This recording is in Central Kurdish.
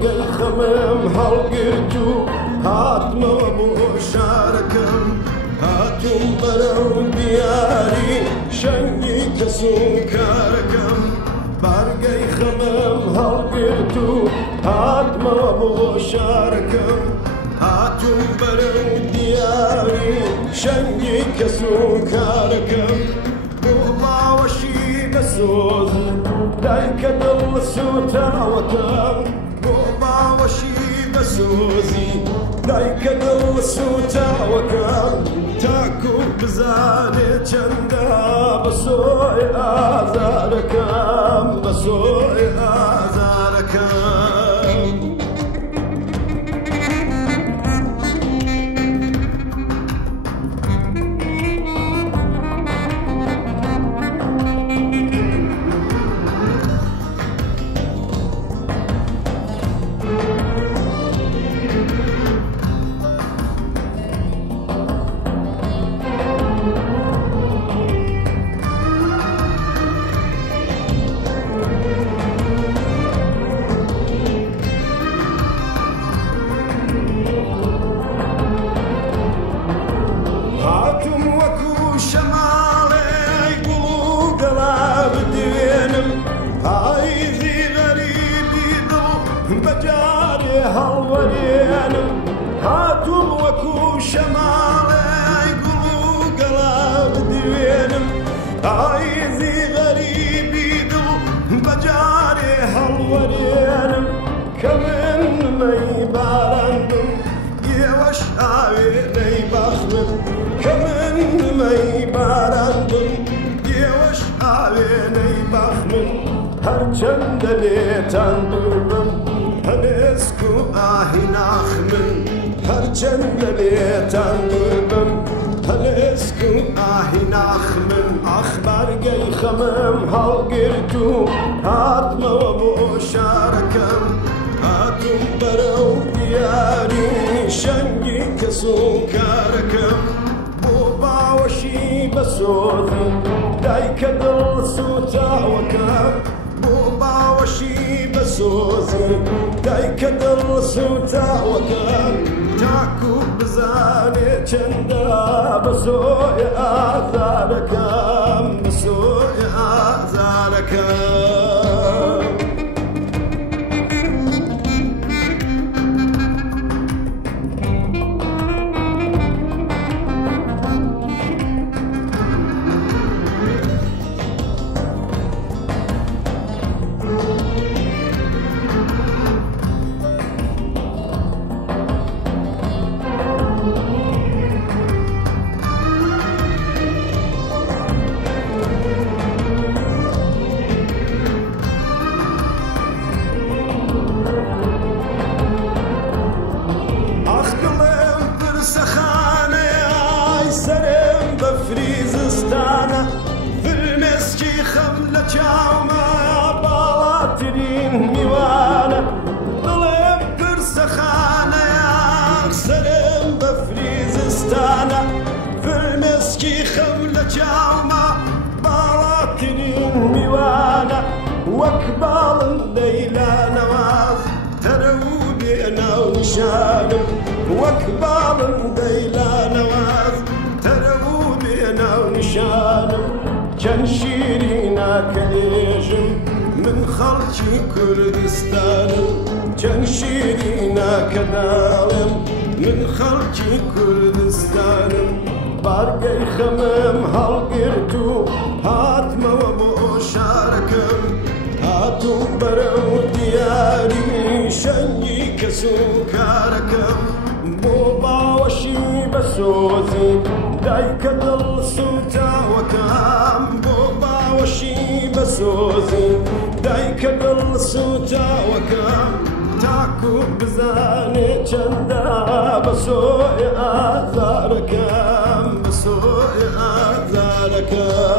بەرگەی خەمم هەڵگرت و هاتمەوە بۆ شارەکەم هاتووم بەرەو دیاری شەنگی کەس و کارەکەم بەرگەی خەمم هەڵگرت و هاتمەوە بۆ شارەکەم هاتووم بەرەو دیاری شەنگی کەس و کارەکەم بۆ باوەشی بەسۆز دایکە دڵ سوتاوەکەم بۆ باوەشی بەسۆزی دایکە دڵ سوتاوەکەم تاکو بزانێ چەندە بەسۆی ئازارەکەم بەسۆی ئازارەکەم هەڵوەرێنم هاتووم وەکو شەماڵەی گوڵ و گەڵا بدوێنم ئایزی غەریبی دڵ بەجارێ هەڵوەرێنم کە من نمەی باراندم ئێوەش ئاوێنەی باخمن کە من نمەی باراندم ئێوەش ئاوێنەی باخمن هەرچەندە لێتان دووربم هەنێسک و ئاهی ناخمن هەرچەندە لێتان دووربم هەنێسک و ئاهی ناخمن ئاخ بەرگەی خەمم هەڵگرت و هاتمەوە بۆ شارەکەم هاتووم بەرەو دیاری شەنگی کەس و کارەکەم بۆ باوەشی بەسۆزی دایکە دڵ سوتاوەکەم بۆ باوەشی بەسۆزی دایکە دڵ سوتاوەکەم تاکو بزانێ چەندە بەسۆی ئازارەکەم بەسۆی ئازارەکەم فریزستانە فرمێسکی خەم لە چاومە باڵاترین میوانە دڵێم پرسەخانەیە سەرم بە فریزستانە فرمێسکی خەم لە چاومە باڵاترین میوانە وەک باڵندەی لا نەواز هەرە و بێناو نیشانم وەک باڵندەی لا نەواز ناو نیشانم چەند شیرینە کە ئێژم من خەڵکی کوردستانم چەند شیرینە کە ناڵم من خەڵکی کوردستانم بەرگەی خەمم هەڵگرت و هاتمەوە بۆ شارەکەم هاتووم بەرەو دیاری شەنگی کەس و کارەکەم بۆ باوەشی بەسۆزی دایکە دڵ سوتاوەکەم بۆ باوەشی بەسۆزی دایکە دڵ سوتاوەکەم تاکو بزانێ چەندە بەسۆی ئازارەکەم بەسۆی ئازارەکەم